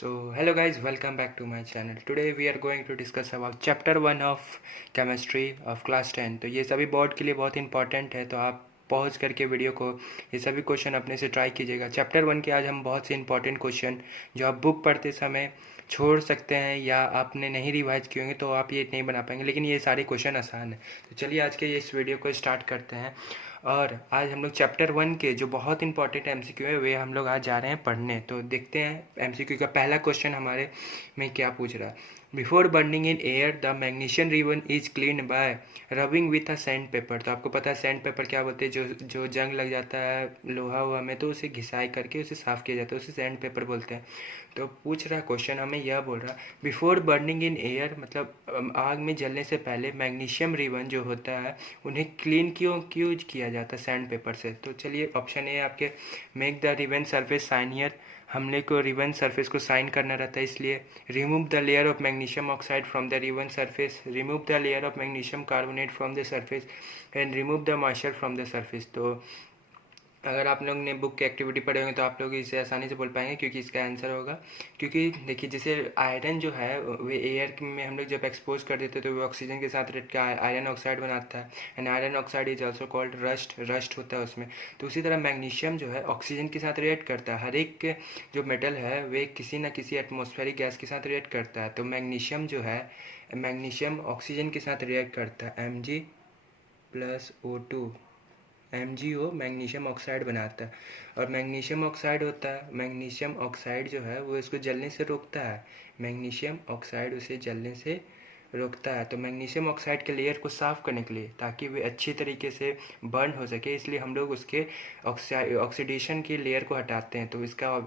So hello guys, welcome back to my channel. Today we are going to discuss about chapter 1 of chemistry of class 10. तो ये सभी board के लिए बहुत important है, तो आप पॉज करके वीडियो को ये सभी क्वेश्चन अपने से ट्राई कीजिएगा। चैप्टर 1 के आज हम बहुत से इंपॉर्टेंट क्वेश्चन जो आप बुक पढ़ते समय छोड़ सकते हैं या आपने नहीं रिवाइज किए होंगे तो आप ये नहीं बना पाएंगे, लेकिन ये सारे क्वेश्चन आसान है। तो चलिए आज के इस वीडियो को स्टार्ट करते हैं। और आज हम लोग चैप्टर 1 के जो बहुत इंपॉर्टेंट एमसीक्यू है वे हम लोग आज जा रहे हैं पढ़ने। तो देखते हैं एमसीक्यू का पहला क्वेश्चन हमारे में क्या पूछ रहा है। Before burning in air the magnesium ribbon is clean by rubbing with a sand paper. तो आपको पता है सैंड पेपर क्या बोलते हैं, जो जंग लग जाता है लोहा हुआ में तो उसे घिसाई करके उसे साफ़ किया जाता है, उसे सैंड पेपर बोलते हैं। तो पूछ रहा क्वेश्चन हमें यह बोल रहा बिफोर बर्निंग इन एयर मतलब आग में जलने से पहले मैग्नीशियम रिबन जो होता है उन्हें क्लीन क्यों यूज किया जाता है सैंड पेपर से। तो चलिए ऑप्शन ए आपके make the ribbon surface shinier, हमने को रिबन सरफेस को साइन करना रहता है इसलिए। Remove the layer of magnesium oxide from the ribbon surface, remove the layer of magnesium carbonate from the surface and remove the moisture from the surface. तो अगर आप लोग ने बुक की एक्टिविटी पढ़े होंगे तो आप लोग इसे आसानी से बोल पाएंगे क्योंकि इसका आंसर होगा, क्योंकि देखिए जैसे आयरन जो है वे एयर में हम लोग जब एक्सपोज कर देते हैं तो वो ऑक्सीजन के साथ रेड का आयरन ऑक्साइड बनाता है and iron oxide is also called rust होता है उसमें। तो उसी तरह मैग्नीशियम जो है ऑक्सीजन के साथ रिएक्ट करता है, हर एक जो मेटल है वे किसी न किसी एटमॉस्फेरिक गैस के साथ रिएक्ट करता है। तो मैग्नीशियम जो है मैग्नीशियम ऑक्सीजन के साथ रिएक्ट करता है, Mg+O2 MgO मैग्नीशियम ऑक्साइड बनाता है। और मैग्नीशियम ऑक्साइड होता है, मैग्नीशियम ऑक्साइड जो है वो इसको जलने से रोकता है, मैग्नीशियम ऑक्साइड उसे जलने से रोकता है। तो मैग्नीशियम ऑक्साइड के लेयर को साफ़ करने के लिए ताकि वे अच्छी तरीके से बर्न हो सके इसलिए हम लोग उसके ऑक्सीडेशन की लेयर को हटाते हैं। तो इसका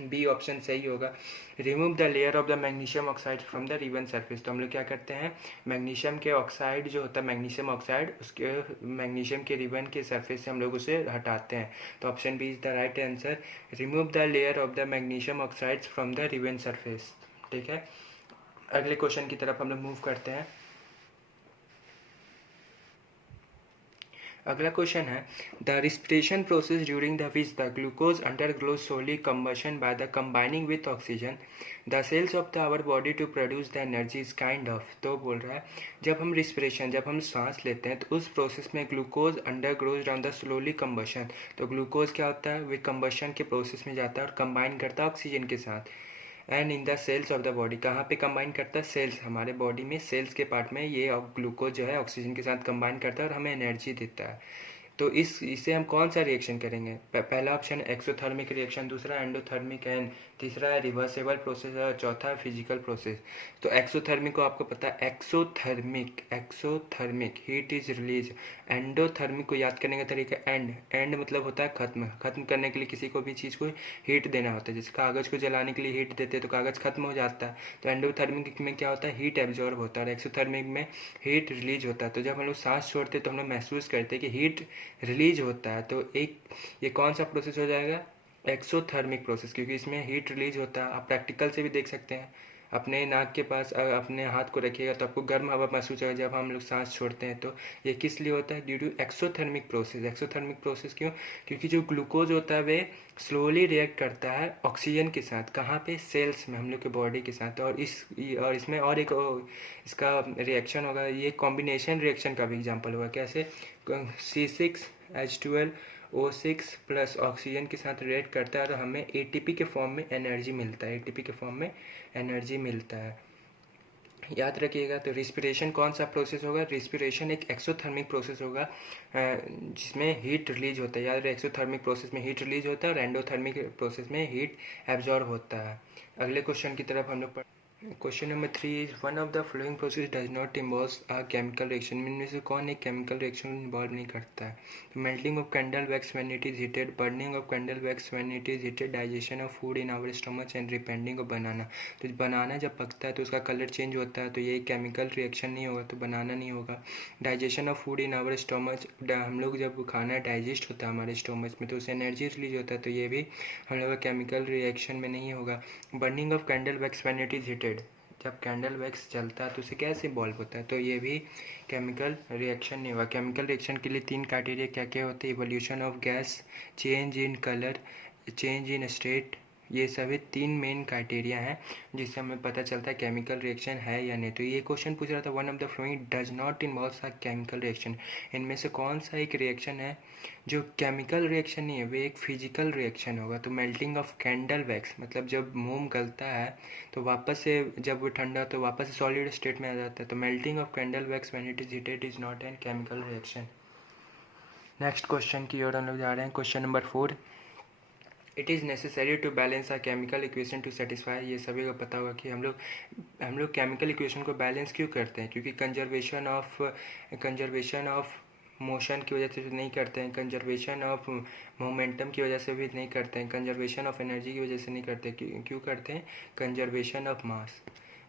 बी ऑप्शन सही होगा, remove the layer of the magnesium oxide from the ribbon surface. तो हम लोग क्या करते हैं मैग्नीशियम के ऑक्साइड जो होता है मैग्नीशियम ऑक्साइड उसके मैग्नीशियम के रिबन के सरफेस से हम लोग उसे हटाते हैं। तो option B is the right answer, remove the layer of the magnesium oxides from the ribbon surface. ठीक है, अगले क्वेश्चन की तरफ हम लोग मूव करते हैं। अगला क्वेश्चन है the respiration process during the which the glucose undergoes solely combustion by the combining with oxygen the cells of the our body to produce the energy is kind of. तो बोल रहा है जब हम रिस्पिरेशन जब हम सांस लेते हैं तो उस प्रोसेस में glucose undergoes on the slowly combustion. तो ग्लूकोज क्या होता है, वे कंबशन के प्रोसेस में जाता है और कंबाइन करता है ऑक्सीजन के साथ। And in the cells of the body, कहाँ पे कंबाइन करता है, सेल्स, हमारे बॉडी में सेल्स के पार्ट में ये ग्लूकोज जो है ऑक्सीजन के साथ कंबाइन करता है और हमें एनर्जी देता है। तो इसे हम कौन सा रिएक्शन करेंगे, पहला ऑप्शन एक्सोथर्मिक रिएक्शन, दूसरा एंडोथर्मिक एंड तीसरा है रिवर्सेबल प्रोसेस और चौथा है फिजिकल प्रोसेस। तो एक्सोथर्मिक को आपको पता है exothermic heat is release. Endothermic को याद करने का तरीका एंड मतलब होता है खत्म करने के लिए किसी को भी चीज़ को हीट देना होता है, जैसे कागज़ को जलाने के लिए हीट देते हैं तो कागज़ खत्म हो जाता है। तो एंडोथर्मिक में क्या होता है, हीट एब्जॉर्ब होता है और एक्सोथर्मिक में हीट रिलीज होता है। तो जब हम लोग सांस छोड़ते हैं तो हम लोग महसूस करते हैं कि हीट रिलीज होता है। तो ये कौन सा प्रोसेस हो जाएगा, एक्सोथर्मिक प्रोसेस, क्योंकि इसमें हीट रिलीज होता है। आप प्रैक्टिकल से भी देख सकते हैं, अपने नाक के पास अपने हाथ को रखिएगा तो आपको गर्म हवा महसूस होगा जब हम लोग सांस छोड़ते हैं। तो ये किस लिए होता है, due to exothermic process. Exothermic process क्यों, क्योंकि जो ग्लूकोज होता है वे स्लोली रिएक्ट करता है ऑक्सीजन के साथ, कहाँ पे, सेल्स में, हम लोग के बॉडी के साथ। और इसमें और एक इसका रिएक्शन होगा, ये कॉम्बिनेशन रिएक्शन का भी एग्जाम्पल होगा। कैसे, C6H12O6 प्लस ऑक्सीजन के साथ रिएक्ट करता है और हमें एटीपी के फॉर्म में एनर्जी मिलता है, एटीपी के फॉर्म में एनर्जी मिलता है। याद रखिएगा। तो रिस्पिरेशन कौन सा प्रोसेस होगा, रिस्पिरेशन एक एक्सोथर्मिक प्रोसेस होगा जिसमें हीट रिलीज होता है। याद रहे एक्सोथर्मिक प्रोसेस में हीट रिलीज होता है और एंडोथर्मिक प्रोसेस में हीट एब्जॉर्ब होता है। अगले क्वेश्चन की तरफ हम लोग question number 3 is one of the following process does not involve a chemical reaction. इनमें से कौन एक केमिकल रिएक्शन इन्वॉल्व नहीं करता है। तो melting of candle wax when it is heated, burning of candle wax when it is heated, digestion of food in our stomach and ripening of banana. तो banana जब पकता है तो उसका कलर चेंज होता है, तो ये केमिकल रिएक्शन नहीं होगा, तो बनाना नहीं होगा। Digestion of food in our stomach, हम लोग जब खाना डाइजेस्ट होता है हमारे स्टमच में तो उससे एनर्जी रिलीज होता है, तो ये भी हम लोग का केमिकल रिएक्शन में नहीं होगा। Burning of candle wax when it is heated, जब कैंडल वैक्स जलता है तो उसे कैसे इवॉल्व होता है, तो ये भी केमिकल रिएक्शन नहीं हुआ। केमिकल रिएक्शन के लिए 3 क्राइटेरिया क्या क्या होते हैं, evolution of gas, change in colour, change in state ये सभी 3 मेन क्राइटेरिया हैं जिससे हमें पता चलता है केमिकल रिएक्शन है या नहीं। तो ये क्वेश्चन पूछ रहा था one of the flowing does not involve a chemical reaction, इनमें से कौन सा एक रिएक्शन है जो केमिकल रिएक्शन नहीं है, वे एक फिजिकल रिएक्शन होगा। तो मेल्टिंग ऑफ कैंडल वैक्स, मतलब जब मोम गलता है तो वापस से जब वो ठंडा तो वापस से सॉलिड स्टेट में आ जाता है। तो melting of candle wax when it is heated is not an chemical reaction. Next question की ओर हम लोग जा रहे हैं। Question number 4, it is necessary to balance a chemical equation to satisfy. ये सभी को पता होगा कि हम लोग केमिकल इक्वेशन को बैलेंस क्यों करते हैं, क्योंकि कंजर्वेशन ऑफ मोशन की वजह से नहीं करते हैं, कंजर्वेशन ऑफ मोमेंटम की वजह से भी नहीं करते हैं, कंजर्वेशन ऑफ एनर्जी की वजह से नहीं करते। क्यों करते हैं? कंजर्वेशन ऑफ मास।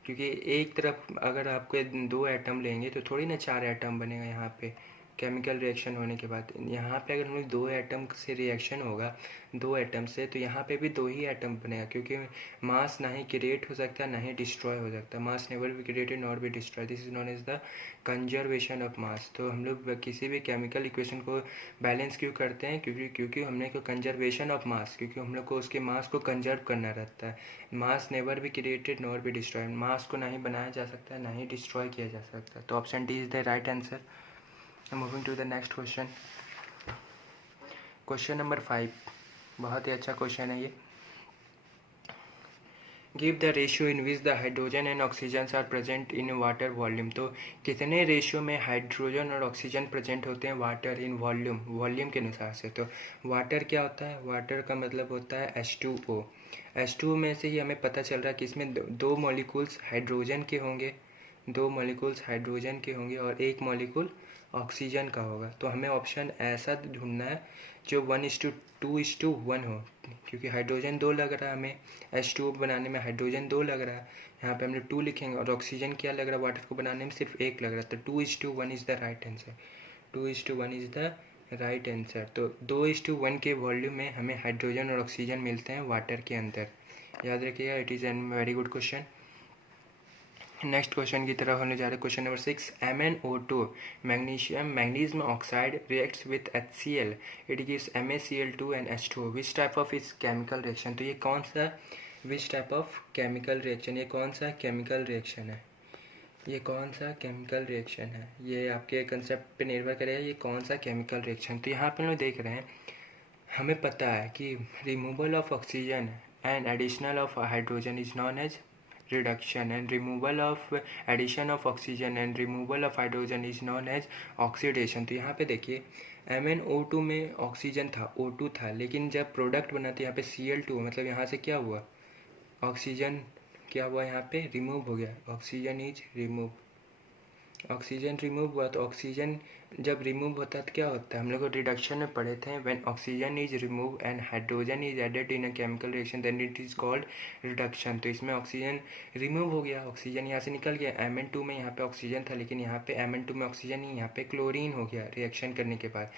क्योंकि एक तरफ अगर आपको 2 एटम लेंगे तो थोड़ी ना 4 एटम बनेगा यहाँ पे केमिकल रिएक्शन होने के बाद। यहाँ पे अगर हम लोग 2 एटम से रिएक्शन होगा 2 एटम से, तो यहाँ पे भी 2 ही एटम बनेगा, क्योंकि मास ना ही क्रिएट हो सकता है ना ही डिस्ट्रॉय हो सकता है। Mass never be created nor be destroy, this is known as the conservation of mass. तो हम लोग किसी भी केमिकल इक्वेशन को बैलेंस क्यों करते हैं? क्योंकि हमने को कंजर्वेशन ऑफ मास, क्योंकि हम लोग को उसके मास को कंजर्व करना रहता है। Mass never be created nor be destroy, mass को ना ही बनाया जा सकता है ना ही डिस्ट्रॉय किया जा सकता है। तो option D is the right answer. Moving to the next question, question number 5, बहुत ही अच्छा क्वेश्चन है ये। Give the ratio in which the hydrogen and oxygen are present in water volume. तो कितने रेशियो में हाइड्रोजन और ऑक्सीजन प्रेजेंट होते हैं वाटर इन वॉल्यूम के अनुसार से। तो वाटर क्या होता है? वाटर का मतलब होता है H2O। H2O में से ही हमें पता चल रहा है कि इसमें 2 मॉलिक्यूल्स हाइड्रोजन के होंगे, 2 मॉलिक्यूल्स हाइड्रोजन के होंगे और 1 मॉलिक्यूल ऑक्सीजन का होगा। तो हमें ऑप्शन ऐसा ढूंढना है जो 1:2:1 हो, क्योंकि हाइड्रोजन 2 लग रहा है हमें, H2O बनाने में हाइड्रोजन 2 लग रहा है, यहाँ पे हम लोग 2 लिखेंगे, और ऑक्सीजन क्या लग रहा है वाटर को बनाने में? सिर्फ 1 लग रहा है। तो 2:1 is the right answer, 2:1 is the right answer. तो 2:1 के वॉल्यूम में हमें हाइड्रोजन और ऑक्सीजन मिलते हैं वाटर के अंदर, याद रखिएगा। It is an very good question. Next question की तरफ होने जा रहे हैं। Question number 6, MnO2 magnesium oxide reacts with HCl, it gives MaCl2 and H2O, which type of इस केमिकल रिएक्शन। तो ये कौन सा विच टाइप ऑफ केमिकल रिएक्शन, ये कौन सा केमिकल रिएक्शन है? ये कौन सा केमिकल रिएक्शन है? ये आपके कंसेप्ट पे निर्भर करेगा ये कौन सा केमिकल रिएक्शन। तो यहाँ पे हम लोग देख रहे हैं, हमें पता है कि removal of oxygen and additional of hydrogen is known as reduction, and removal of addition of oxygen and removal of hydrogen is known as oxidation। तो यहाँ पे देखिए MnO2 में ऑक्सीजन था, O2 था, लेकिन जब प्रोडक्ट बना तो यहाँ पे Cl2, मतलब यहाँ से क्या हुआ? ऑक्सीजन क्या हुआ? यहाँ पे रिमूव हो गया, oxygen is remove, oxygen remove हुआ। तो ऑक्सीजन जब रिमूव होता है तो क्या होता है? हम लोग रिडक्शन में पढ़े थे, when oxygen is remove and hydrogen is added in a chemical reaction then it is called reduction. तो इसमें ऑक्सीजन रिमूव हो गया, ऑक्सीजन यहाँ से निकल गया। Mn2 में यहाँ पे ऑक्सीजन था, लेकिन यहाँ पे Mn2 में ऑक्सीजन नहीं, यहाँ पे क्लोरीन हो गया रिएक्शन करने के बाद।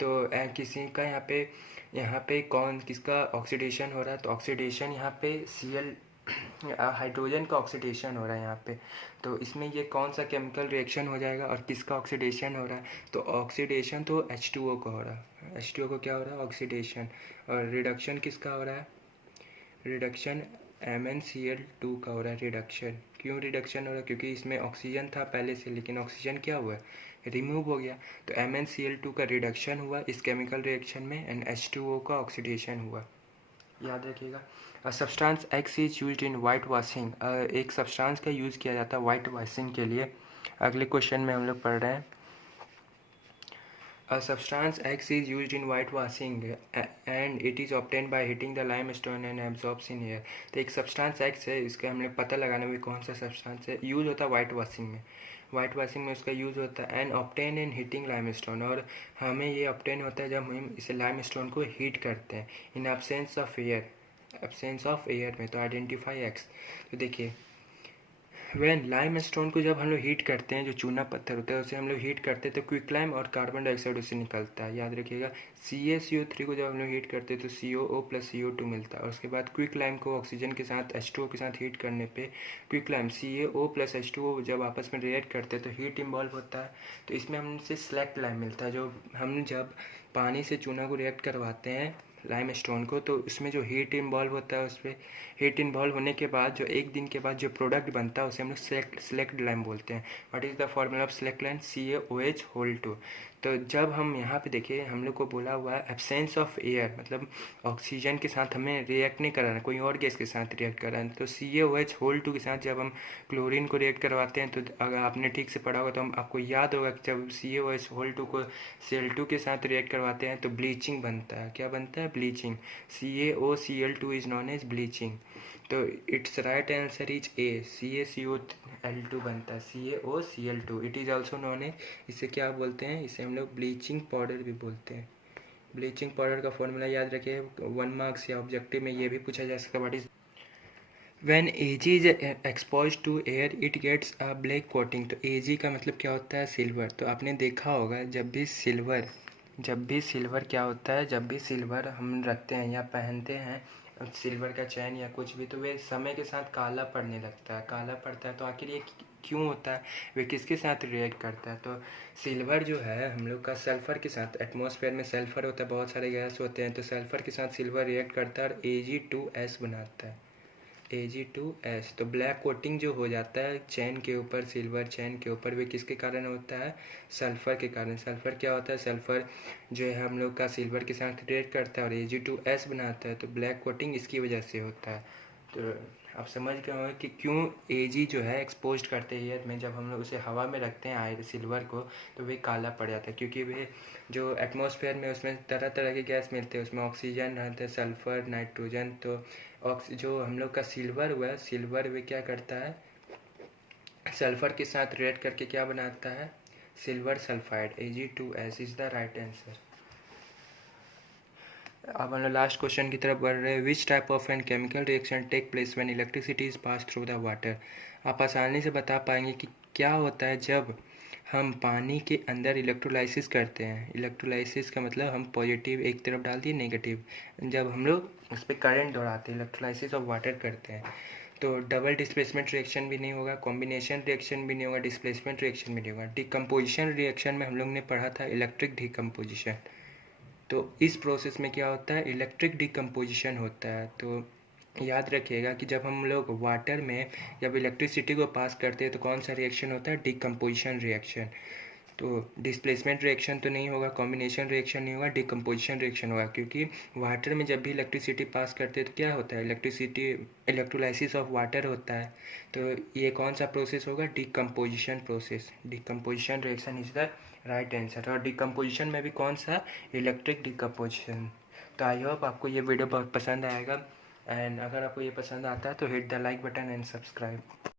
तो किसी का यहाँ पे कौन किसका ऑक्सीडेशन हो रहा है? तो ऑक्सीडेशन यहाँ पे Cl हाइड्रोजन का ऑक्सीडेशन हो रहा है यहाँ पे। तो इसमें ये कौन सा केमिकल रिएक्शन हो जाएगा और किसका ऑक्सीडेशन हो रहा है? तो ऑक्सीडेशन तो H2O का हो रहा है, H2O को क्या हो रहा है? ऑक्सीडेशन। और रिडक्शन किसका हो रहा है? रिडक्शन MnCl2 का हो रहा है रिडक्शन। क्यों रिडक्शन हो रहा है? क्योंकि इसमें ऑक्सीजन था पहले से, लेकिन ऑक्सीजन क्या हुआ है? रिमूव हो गया। तो MnCl2 का रिडक्शन हुआ इस केमिकल रिएक्शन में एंड H2O का ऑक्सीडेशन हुआ, याद रखिएगा। Substance X is used in white washing, एक सब्सटेंस का यूज़ किया जाता है वाइट वॉशिंग के लिए। अगले क्वेश्चन में हम लोग पढ़ रहे हैं, A substance X is used in whitewashing and it is obtained by heating the limestone and absorbs in air। तो एक सब्सटेंस X है, इसका हमने पता लगाना भी कौन सा सब्सटेंस है। यूज़ होता है वाइट वॉशिंग में, वाइट वॉशिंग में उसका यूज़ होता है। And obtain in heating limestone, और हमें ये ऑब्टेन होता है जब हम इसे लाइमस्टोन को हीट करते हैं in absence of air, absence of air में। तो आइडेंटिफाई X। तो देखिए वैन लाइम स्टोन को जब हम लोग हीट करते हैं, जो चूना पत्थर होता है उसे हम लोग हीट करते हैं तो क्विकलाइम और कार्बन डाइऑक्साइड उससे निकलता है, याद रखिएगा। CaCO3 को जब हम लोग हीट करते हैं तो COO + CO2 मिलता है। और उसके बाद क्विकलाइम को ऑक्सीजन के साथ H2O के साथ हीट करने पे क्विकलाइम CaO + H2O जब आपस में रिएक्ट करते हैं तो हीट इन्वॉल्व होता है। तो इसमें हमसे स्लैक्ट लाइम मिलता है। जो हम जब पानी से चूना को रिएक्ट करवाते हैं लाइमस्टोन को, तो उसमें जो हीट इन्वॉल्व होता है, उस पर हीट इन्वॉल्व होने के बाद जो एक दिन के बाद जो प्रोडक्ट बनता है उसे हम लोग सिलेक्ट लाइम बोलते हैं। What is the formula of slaked lime? CaOH2। तो जब हम यहाँ पे देखिए, हम लोग को बोला हुआ है एब्सेंस ऑफ एयर, मतलब ऑक्सीजन के साथ हमें रिएक्ट नहीं कराना, कोई और गैस के साथ रिएक्ट कराना। तो CaOH2 के साथ जब हम क्लोरीन को रिएक्ट करवाते हैं, तो अगर आपने ठीक से पढ़ा होगा तो हम आपको याद होगा कि जब CaOH2 को Cl2 के साथ रिएक्ट करवाते हैं तो ब्लीचिंग बनता है। क्या बनता है? Bleaching. CaOCl2 is known as bleaching. तो it's right answer is A, CaCO2 बनता है, CaOCl2। It is also known as, इसे क्या बोलते हैं? इसे हम लोग ब्लीचिंग पाउडर भी बोलते हैं। ब्लीचिंग पाउडर का फॉर्मूला याद रखिए, 1 मार्क्स या ऑब्जेक्टिव में ये भी पूछा जा सकता है। What is When Ag is exposed to air it gets a black coating। तो Ag का मतलब क्या होता है? सिल्वर। तो आपने देखा होगा जब भी सिल्वर क्या होता है, जब भी सिल्वर हम रखते हैं या पहनते हैं सिल्वर का चैन या कुछ भी, तो वे समय के साथ काला पड़ने लगता है, काला पड़ता है। तो आखिर ये क्यों होता है? वे किसके साथ रिएक्ट करता है? तो सिल्वर जो है हम लोग का सल्फ़र के साथ, एटमॉस्फेयर में सल्फ़र होता है, बहुत सारे गैस होते हैं, तो सल्फ़र के साथ सिल्वर रिएक्ट करता है और Ag2S बनाता है, Ag2S। तो ब्लैक कोटिंग जो हो जाता है चैन के ऊपर, सिल्वर चैन के ऊपर, वे किसके कारण होता है? सल्फ़र के कारण। सल्फ़र क्या होता है? सल्फ़र जो है हम लोग का सिल्वर के साथ रिएक्ट करता है और Ag2S बनाता है, तो ब्लैक कोटिंग इसकी वजह से होता है। तो आप समझ गए होंगे कि क्यों Ag जो है एक्सपोज करते हैं एयर में, जब हम लोग उसे हवा में रखते हैं आयरन सिल्वर को, तो वे काला पड़ जाता है, क्योंकि वे जो एटमॉस्फेयर में उसमें तरह तरह के गैस मिलते हैं, उसमें ऑक्सीजन रहते हैं, सल्फ़र, नाइट्रोजन। तो जो हम लोग का सिल्वर हुआ, सिल्वर वे क्या करता है? सल्फ़र के साथ रिएक्ट करके क्या बनाता है? Silver sulphide. Ag2S is the right answer. अब हम लोग लास्ट क्वेश्चन की तरफ बढ़ रहे हैं। Which type of an chemical reaction take place when electricity is pass through the water? आप आसानी से बता पाएंगे कि क्या होता है जब हम पानी के अंदर इलेक्ट्रोलाइसिस करते हैं। इलेक्ट्रोलाइसिस का मतलब हम पॉजिटिव एक तरफ डाल दिए, नेगेटिव, जब हम लोग उस पर करंट दौड़ाते हैं, इलेक्ट्रोलाइसिस ऑफ वाटर करते हैं, तो डबल डिस्प्लेसमेंट रिएक्शन भी नहीं होगा, कॉम्बिनेशन रिएक्शन भी नहीं होगा, डिस्प्लेसमेंट रिएक्शन भी नहीं होगा। डिकम्पोजिशन रिएक्शन में हम लोग ने पढ़ा था इलेक्ट्रिक डिकम्पोजिशन। तो इस प्रोसेस में क्या होता है? इलेक्ट्रिक डिकम्पोजिशन होता है। तो याद रखिएगा कि जब हम लोग वाटर में जब इलेक्ट्रिसिटी को पास करते हैं तो कौन सा रिएक्शन होता है? Decomposition reaction. तो डिस्प्लेसमेंट रिएक्शन तो नहीं होगा, कॉम्बिनेशन रिएक्शन नहीं होगा, डिकम्पोजिशन रिएक्शन होगा, क्योंकि वाटर में जब भी इलेक्ट्रिसिटी पास करते हैं तो क्या होता है? इलेक्ट्रिसिटी, इलेक्ट्रोलाइसिस ऑफ वाटर होता है। तो ये कौन सा प्रोसेस होगा? Decomposition process. Decomposition reaction is the right answer. और डिकम्पोजिशन में भी कौन सा? Electric decomposition. तो आई होप आपको ये वीडियो बहुत पसंद आएगा, एंड अगर आपको ये पसंद आता है तो hit the like button and subscribe.